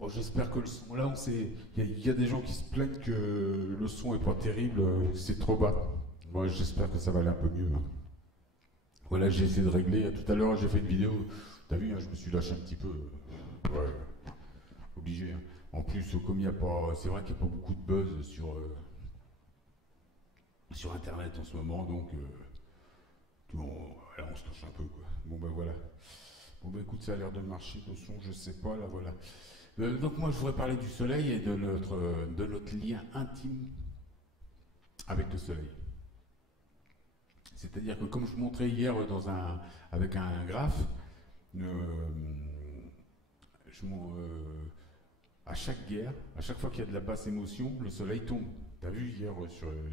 Bon, j'espère que le son, là, il y a des gens qui se plaignent que le son est pas terrible, c'est trop bas. Moi, j'espère que ça va aller un peu mieux, hein. Voilà, j'ai essayé de régler. Tout à l'heure, j'ai fait une vidéo. T'as vu, hein, je me suis lâché un petit peu. Ouais, obligé, hein. En plus, comme il y a pas, c'est vrai qu'il n'y a pas beaucoup de buzz sur Internet en ce moment, donc voilà, on se touche un peu, quoi. Bon ben voilà. Bon ben écoute, ça a l'air de marcher le son, je sais pas là, voilà. Donc moi, je voudrais parler du soleil et de notre lien intime avec le soleil. C'est-à-dire que comme je vous montrais hier avec un graphe, euh, je m'en- euh, à chaque guerre, à chaque fois qu'il y a de la basse émotion, le soleil tombe. Tu as vu hier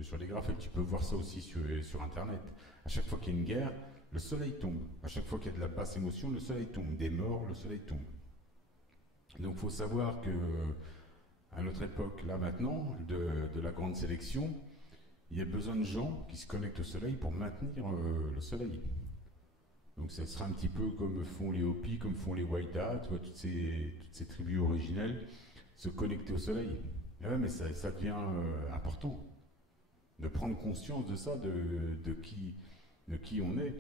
sur les graphes, et tu peux voir ça aussi sur Internet. À chaque fois qu'il y a une guerre, le soleil tombe. À chaque fois qu'il y a de la basse émotion, le soleil tombe. Des morts, le soleil tombe. Donc il faut savoir que à notre époque, là maintenant, de la grande sélection, il y a besoin de gens qui se connectent au soleil pour maintenir le soleil. Donc ça sera un petit peu comme font les Hopis, comme font les White Hat, toutes ces tribus originelles, se connecter au soleil. Et ouais, mais ça devient important de prendre conscience de ça, de qui on est.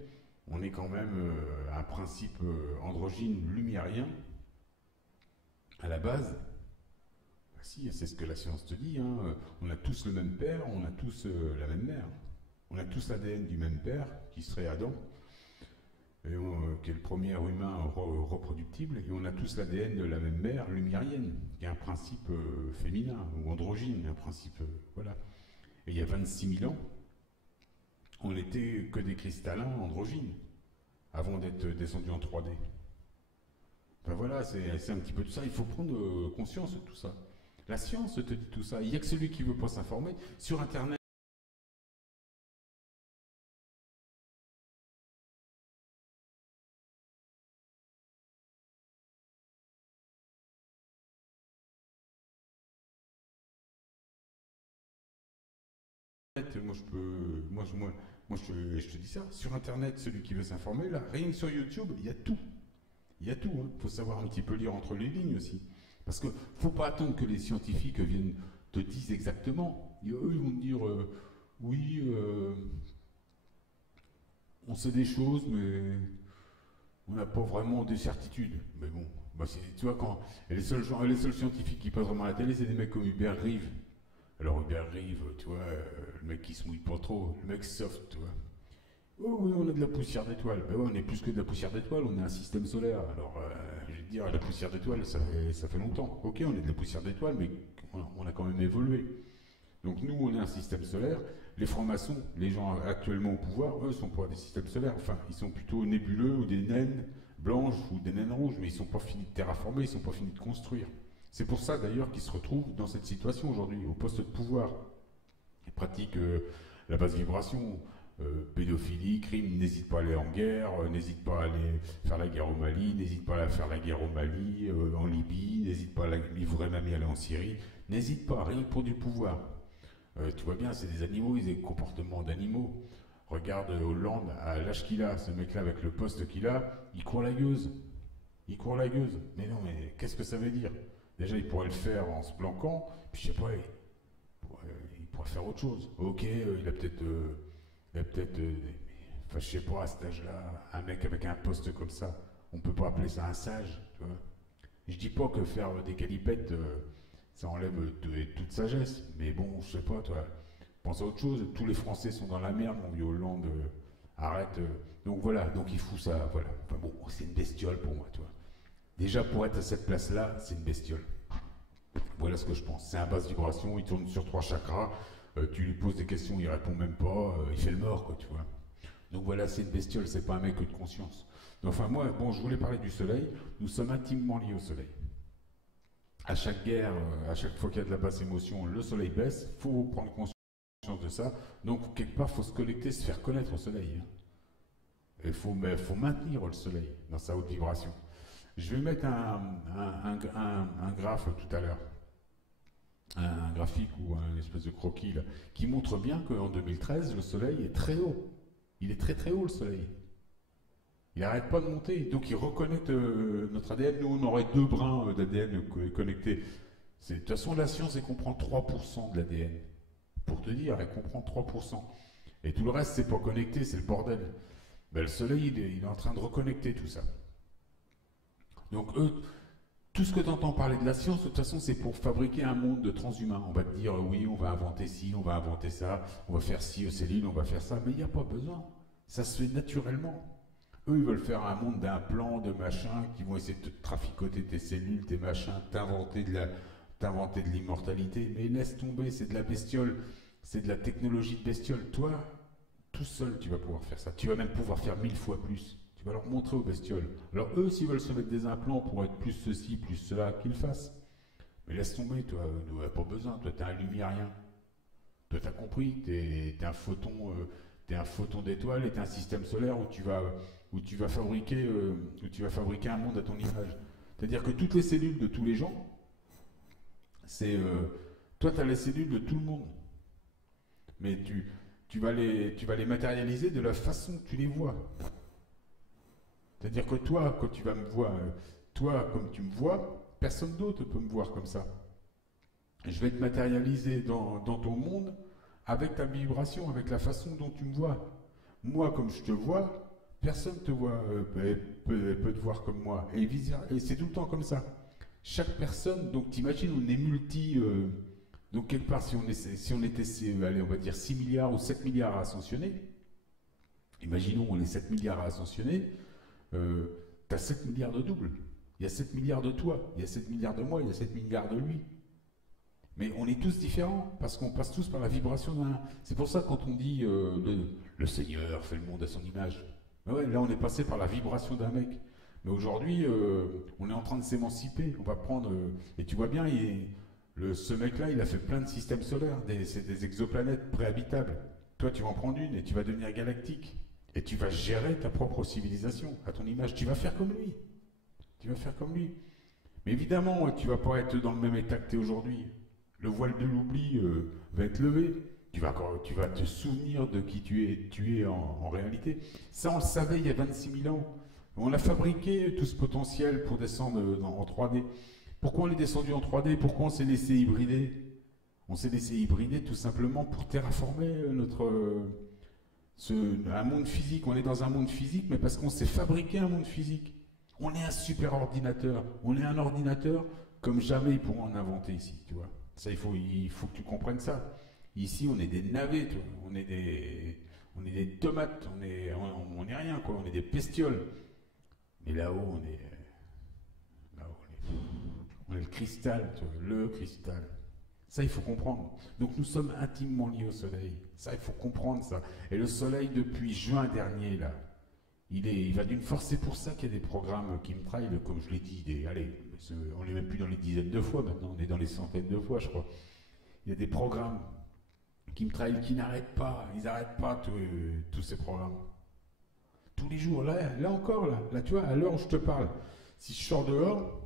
On est quand même un principe androgyne lumérien à la base. Bah si, c'est ce que la science te dit, hein. On a tous le même père, on a tous la même mère. On a tous l'ADN du même père, qui serait Adam, qui est le premier humain reproductible, et on a tous l'ADN de la même mère lumérienne, qui est un principe féminin ou androgyne, un principe voilà. Et il y a 26 000 ans, on n'était que des cristallins androgynes, avant d'être descendus en 3D. Ben voilà, c'est un petit peu tout ça. Il faut prendre conscience de tout ça. La science te dit tout ça. Il n'y a que celui qui ne veut pas s'informer. Sur Internet, je te dis ça. Sur Internet, celui qui veut s'informer, là, rien que sur YouTube, il y a tout. Il y a tout. Il faut savoir un petit peu lire entre les lignes aussi. Parce qu'il ne faut pas attendre que les scientifiques viennent te disent exactement. Et eux, ils vont te dire oui, on sait des choses, mais on n'a pas vraiment des certitudes. Mais bon, bah tu vois, et les seuls scientifiques qui passent vraiment à la télé, c'est des mecs comme Hubert Reeves. Alors Hubert Reeves, tu vois, le mec qui se mouille pas trop, le mec soft, tu vois. Oh oui, on a de la poussière d'étoiles. Ben ouais, on est plus que de la poussière d'étoiles, on est un système solaire. Alors, je vais te dire, la poussière d'étoiles, ça fait longtemps. Ok, on est de la poussière d'étoiles, mais on a quand même évolué. Donc nous, on est un système solaire. Les francs-maçons, les gens actuellement au pouvoir, eux, sont pas des systèmes solaires. Enfin, ils sont plutôt nébuleux ou des naines blanches ou des naines rouges, mais ils sont pas finis de terraformer, ils sont pas finis de construire. C'est pour ça d'ailleurs qu'ils se retrouvent dans cette situation aujourd'hui, au poste de pouvoir. Ils pratiquent la basse vibration, pédophilie, crime, n'hésite pas à aller en guerre, n'hésite pas à aller faire la guerre au Mali, n'hésite pas à aller faire la guerre au Mali, en Libye, n'hésite pas à il voudrait même y aller en Syrie, n'hésite pas, rien que pour du pouvoir. Tu vois bien, c'est des animaux, ils ont des comportements d'animaux. Regarde Hollande, à l'âge qu'il a, ce mec-là avec le poste qu'il a, il court la gueuse. Il court la gueuse. Mais non, mais qu'est-ce que ça veut dire? Déjà, il pourrait le faire en se planquant, puis je sais pas, il pourrait faire autre chose. Ok, il a peut-être, enfin, je sais pas, à cet âge-là, un mec avec un poste comme ça, on peut pas appeler ça un sage, tu vois. Je dis pas que faire des galipettes, ça enlève toute sagesse, mais bon, je sais pas, toi, pense à autre chose. Tous les Français sont dans la merde, mon vieux Hollande, arrête. Donc voilà, donc il fout ça, voilà. Enfin bon, c'est une bestiole pour moi, tu vois. Déjà, pour être à cette place-là, c'est une bestiole. Voilà ce que je pense. C'est un basse vibration, il tourne sur 3 chakras, tu lui poses des questions, il répond même pas, il fait le mort, quoi, tu vois. Donc voilà, c'est une bestiole, c'est pas un mec de conscience. Donc, enfin, moi, bon, je voulais parler du soleil. Nous sommes intimement liés au soleil. À chaque guerre, à chaque fois qu'il y a de la basse émotion, le soleil baisse. Il faut prendre conscience de ça. Donc, quelque part, il faut se connecter, se faire connaître au soleil, hein. Il faut maintenir le soleil dans sa haute vibration. Je vais mettre un graphe tout à l'heure, un graphique ou un espèce de croquis là, qui montre bien qu'en 2013, le soleil est très haut. Il est très très haut le soleil. Il n'arrête pas de monter. Donc il reconnecte notre ADN. Nous, on aurait 2 brins d'ADN connectés. De toute façon, la science, elle comprend 3% de l'ADN. Pour te dire, elle comprend 3%. Et tout le reste, c'est pas connecté, c'est le bordel. Ben, le soleil, il est en train de reconnecter tout ça. Donc eux, tout ce que tu entends parler de la science, de toute façon, c'est pour fabriquer un monde de transhumains. On va te dire, oui, on va inventer ci, on va inventer ça, on va faire ci aux cellules, on va faire ça, mais il n'y a pas besoin. Ça se fait naturellement. Eux, ils veulent faire un monde d'implants, de machins, qui vont essayer de te traficoter tes cellules, tes machins, t'inventer de l'immortalité. Mais laisse tomber, c'est de la bestiole, c'est de la technologie de bestiole. Toi, tout seul, tu vas pouvoir faire ça. Tu vas même pouvoir faire 1000 fois plus. Tu vas leur montrer aux bestioles. Alors eux, s'ils veulent se mettre des implants pour être plus ceci, plus cela, qu'ils le fassent. Mais laisse tomber, toi, pas besoin. Toi, t'es un lumérien. Toi, t'as compris, t'es un photon d'étoile et t'es un système solaire où tu vas fabriquer un monde à ton image. C'est-à-dire que toutes les cellules de tous les gens, toi, tu as les cellules de tout le monde. Mais tu vas les matérialiser de la façon que tu les vois. C'est-à-dire que toi, quand tu vas me voir, toi, comme tu me vois, personne d'autre peut me voir comme ça. Je vais te matérialiser dans ton monde avec ta vibration, avec la façon dont tu me vois. Moi, comme je te vois, personne te voit, peut te voir comme moi. Et c'est tout le temps comme ça. Chaque personne, donc t'imagines, on est donc quelque part, si on était, allez, on va dire 6 milliards ou 7 milliards à ascensionner, imaginons on est 7 milliards à ascensionner, t'as 7 milliards de doubles. Il y a 7 milliards de toi, il y a 7 milliards de moi, il y a 7 milliards de lui. Mais on est tous différents, parce qu'on passe tous par la vibration d'un. C'est pour ça quand on dit le Seigneur fait le monde à son image. Ben ouais, là on est passé par la vibration d'un mec. Mais aujourd'hui, on est en train de s'émanciper. On va prendre. Et tu vois bien, ce mec-là, il a fait plein de systèmes solaires. C'est des exoplanètes préhabitables. Toi, tu vas en prendre une et tu vas devenir galactique. Et tu vas gérer ta propre civilisation à ton image. Tu vas faire comme lui. Tu vas faire comme lui. Mais évidemment, tu vas pas être dans le même état que tu es aujourd'hui. Le voile de l'oubli va être levé. Tu vas te souvenir de qui tu es en réalité. Ça, on le savait il y a 26 000 ans. On a fabriqué tout ce potentiel pour descendre en 3D. Pourquoi on est descendu en 3D? Pourquoi on s'est laissé hybrider? On s'est laissé hybrider tout simplement pour terraformer un monde physique. On est dans un monde physique, mais parce qu'on s'est fabriqué un monde physique. On est un super ordinateur. On est un ordinateur comme jamais ils pourront en inventer ici, tu vois. Ça, il faut que tu comprennes ça. Ici, on est des navets, tu vois. On est des tomates. On est rien, quoi. On est des bestioles. Mais là-haut, on est le cristal, tu vois, le cristal. Ça, il faut comprendre. Donc, nous sommes intimement liés au soleil. Ça, il faut comprendre ça. Et le soleil, depuis juin dernier, là, il va d'une force. C'est pour ça qu'il y a des programmes qui me trahissent, comme je l'ai dit. On n'est même plus dans les dizaines de fois maintenant, on est dans les centaines de fois, je crois. Il y a des programmes qui me trahissent, qui n'arrêtent pas. Ils n'arrêtent pas tous ces programmes. Tous les jours, là encore, là, tu vois, à l'heure où je te parle, si je sors dehors,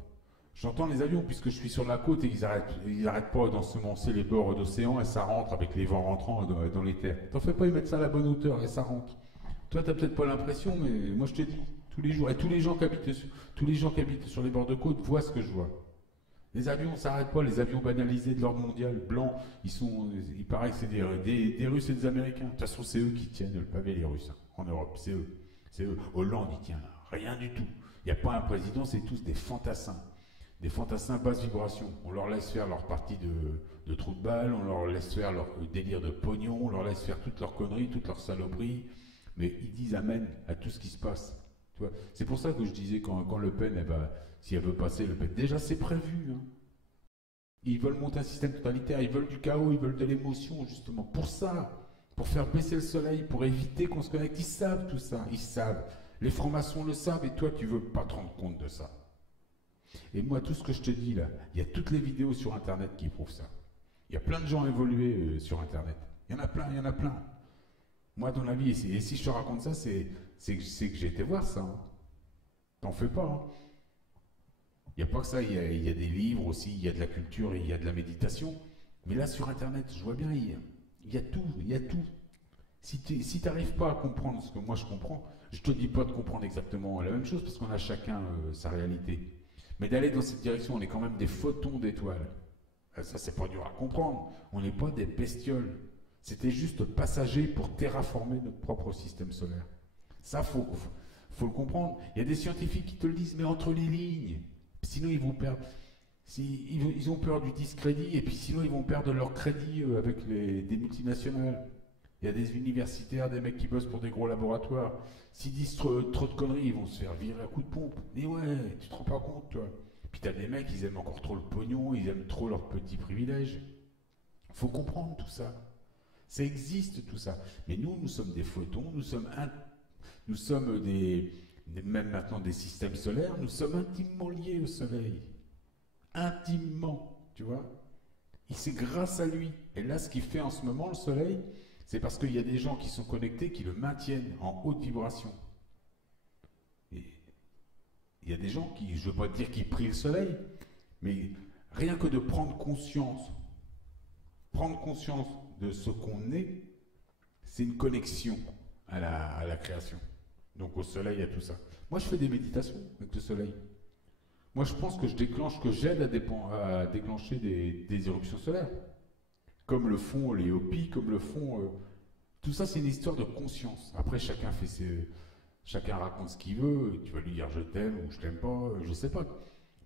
j'entends les avions, puisque je suis sur la côte et ils arrêtent pas d'ensemencer les bords d'océan et ça rentre avec les vents rentrants dans les terres. T'en fais pas, ils mettent ça à la bonne hauteur et ça rentre. Toi, t'as peut-être pas l'impression, mais moi je te dis, tous les jours, et tous les gens qui habitent sur les bords de côte voient ce que je vois. Les avions ne s'arrêtent pas, les avions banalisés de l'ordre mondial, blancs, il paraît que c'est des Russes et des Américains. De toute façon, c'est eux qui tiennent le pavé, les Russes, en Europe, c'est eux. C'est eux. Hollande, il tient rien du tout. Il n'y a pas un président, c'est tous des fantassins. Des fantassins basse vibration. On leur laisse faire leur partie de trou de balle, on leur laisse faire leur délire de pognon, on leur laisse faire toutes leurs conneries, toutes leurs saloperies. Mais ils disent amen à tout ce qui se passe. Tu vois, c'est pour ça que je disais quand Le Pen, si elle veut passer, Le Pen, déjà c'est prévu. Hein. Ils veulent monter un système totalitaire, ils veulent du chaos, ils veulent de l'émotion, justement. Pour ça, pour faire baisser le soleil, pour éviter qu'on se connecte. Ils savent tout ça, ils savent. Les francs-maçons le savent et toi, tu veux pas te rendre compte de ça. Et moi, tout ce que je te dis là, il y a toutes les vidéos sur Internet qui prouvent ça. Il y a plein de gens évolués sur Internet. Il y en a plein, il y en a plein. Moi, dans la vie, et si je te raconte ça, c'est que j'ai été voir ça. Hein. T'en fais pas. Hein. Il n'y a pas que ça, il y a des livres aussi, il y a de la culture, il y a de la méditation. Mais là, sur Internet, je vois bien, il y a tout, il y a tout. Si tu n'arrives pas à comprendre ce que moi je comprends, Je te dis pas de comprendre exactement la même chose parce qu'on a chacun sa réalité. Mais d'aller dans cette direction, on est quand même des photons d'étoiles. Ça, c'est pas dur à comprendre. On n'est pas des bestioles. C'était juste passager pour terraformer notre propre système solaire. Ça, faut le comprendre. Il y a des scientifiques qui te le disent, mais entre les lignes. Sinon, ils vont perdre. Ils ont peur du discrédit, et puis sinon, ils vont perdre leur crédit avec des multinationales. Il y a des universitaires, des mecs qui bossent pour des gros laboratoires. S'ils disent trop de conneries, ils vont se faire virer à coups de pompe. Mais ouais, tu te rends pas compte, toi. Puis t'as des mecs, ils aiment encore trop le pognon, ils aiment trop leurs petits privilèges. Faut comprendre tout ça. Ça existe tout ça. Mais nous sommes des photons, nous sommes même maintenant des systèmes solaires, nous sommes intimement liés au Soleil. Intimement, tu vois. Et c'est grâce à lui. Et là, ce qu'il fait en ce moment, le Soleil, c'est parce qu'il y a des gens qui sont connectés, qui le maintiennent en haute vibration. Et il y a des gens qui, je ne veux pas dire qu'ils prient le Soleil, mais rien que de prendre conscience de ce qu'on est, c'est une connexion à la création. Donc au Soleil, à tout ça. Moi, je fais des méditations avec le Soleil. Moi, je pense que j'aide à déclencher des éruptions solaires. Comme le font les Hopis, comme le font... tout ça, c'est une histoire de conscience. Après, chacun raconte ce qu'il veut. Tu vas lui dire je t'aime ou je t'aime pas, je sais pas.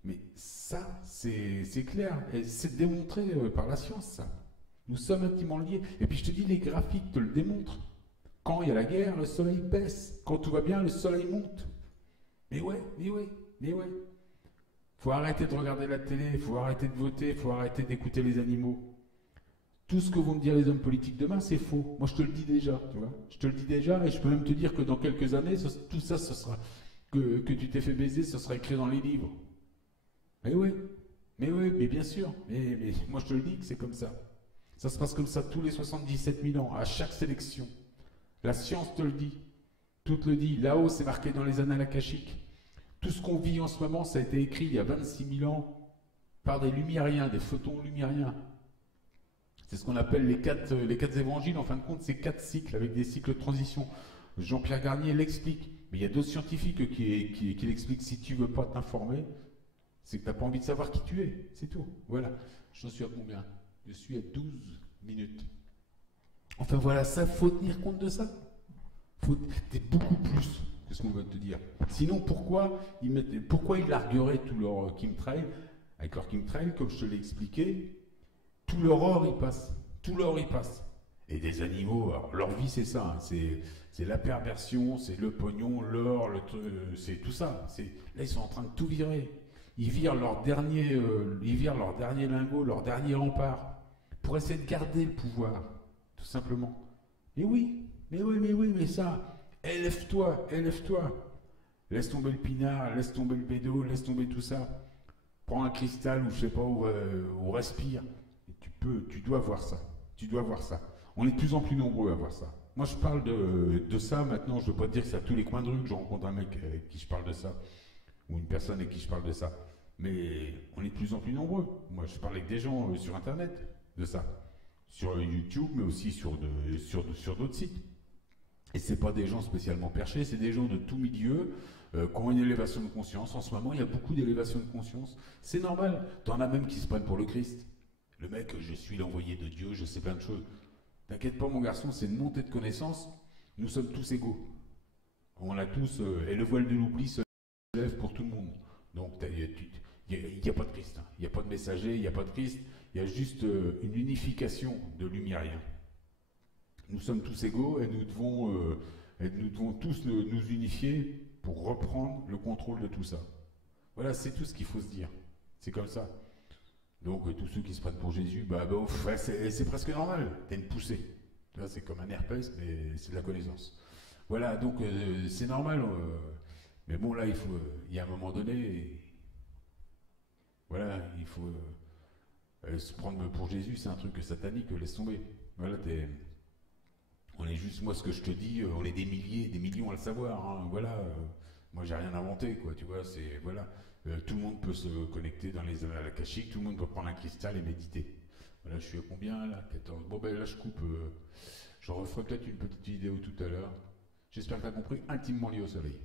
Mais ça, c'est clair. Et c'est démontré par la science, ça. Nous sommes intimement liés. Et puis je te dis, les graphiques te le démontrent. Quand il y a la guerre, le soleil baisse. Quand tout va bien, le soleil monte. Mais ouais. Faut arrêter de regarder la télé, faut arrêter de voter, faut arrêter d'écouter les animaux. Tout ce que vont me dire les hommes politiques demain, c'est faux. Moi, je te le dis déjà, tu vois. Je te le dis déjà, et je peux même te dire que dans quelques années, tout ça, ce sera que tu t'es fait baiser, ce sera écrit dans les livres. Mais oui, mais bien sûr. Mais moi, je te le dis que c'est comme ça. Ça se passe comme ça tous les 77 000 ans, à chaque sélection. La science te le dit. Tout te le dit. Là-haut, c'est marqué dans les annales akashiques. Tout ce qu'on vit en ce moment, ça a été écrit il y a 26 000 ans par des lumiériens, des photons lumiériens. C'est ce qu'on appelle les quatre évangiles. En fin de compte, c'est 4 cycles avec des cycles de transition. Jean-Pierre Garnier l'explique. Mais il y a d'autres scientifiques qui l'expliquent. Si tu veux pas t'informer, c'est que tu n'as pas envie de savoir qui tu es. C'est tout. Voilà. J'en suis à combien? Je suis à 12 minutes. Enfin voilà, ça, faut tenir compte de ça. T'es beaucoup plus que ce qu'on veut te dire. Sinon, pourquoi ils largueraient tout leur chemtrail? Avec leur chemtrail, comme je te l'ai expliqué, tout leur or y passe. Tout l'or y passe. Et des animaux, alors, leur vie c'est ça, hein, c'est la perversion, c'est le pognon, l'or, c'est tout ça. Là ils sont en train de tout virer. Ils virent leur dernier lingot, leur dernier rempart, pour essayer de garder le pouvoir, tout simplement. Mais ça, élève-toi. Laisse tomber le pinard, laisse tomber le bédo, laisse tomber tout ça. Prends un cristal ou je sais pas, ou respire. Et tu dois voir ça. Tu dois voir ça. On est de plus en plus nombreux à voir ça. Moi, je parle de ça maintenant. Je ne veux pas te dire que c'est à tous les coins de rue que je rencontre un mec avec qui je parle de ça, ou une personne avec qui je parle de ça. Mais on est de plus en plus nombreux. Moi, je parle avec des gens sur Internet de ça. Sur YouTube, mais aussi sur d'autres sites. Et c'est pas des gens spécialement perchés, c'est des gens de tout milieu qui ont une élévation de conscience. En ce moment, il y a beaucoup d'élévation de conscience. C'est normal. T'en as même qui se prennent pour le Christ. Le mec, je suis l'envoyé de Dieu, je sais plein de choses. T'inquiète pas, mon garçon, c'est une montée de connaissances. Nous sommes tous égaux. On a tous... et le voile de l'oubli se lève pour tout le monde. Donc, il n'y a pas de Christ. Il n'y a pas de messager, il n'y a pas de Christ. Il y a juste une unification de lumériens. Nous sommes tous égaux et nous devons tous nous unifier pour reprendre le contrôle de tout ça. Voilà, c'est tout ce qu'il faut se dire. C'est comme ça. Donc tous ceux qui se prennent pour Jésus, c'est presque normal. T'as une poussée. C'est comme un herpès, mais c'est de la connaissance. Voilà, donc c'est normal. Mais bon, là, il y a un moment donné, voilà, il faut se prendre pour Jésus, c'est un truc satanique, laisse tomber. Voilà, on est juste, moi, ce que je te dis, on est des milliers, des millions à le savoir. Hein, voilà, moi, j'ai rien inventé, quoi. Tu vois, c'est voilà. Tout le monde peut se connecter dans les annales akashiques, tout le monde peut prendre un cristal et méditer. Voilà, je suis à combien là? 14. Bon ben là je coupe. Je referai peut-être une petite vidéo tout à l'heure. J'espère que tu as compris, intimement lié au soleil.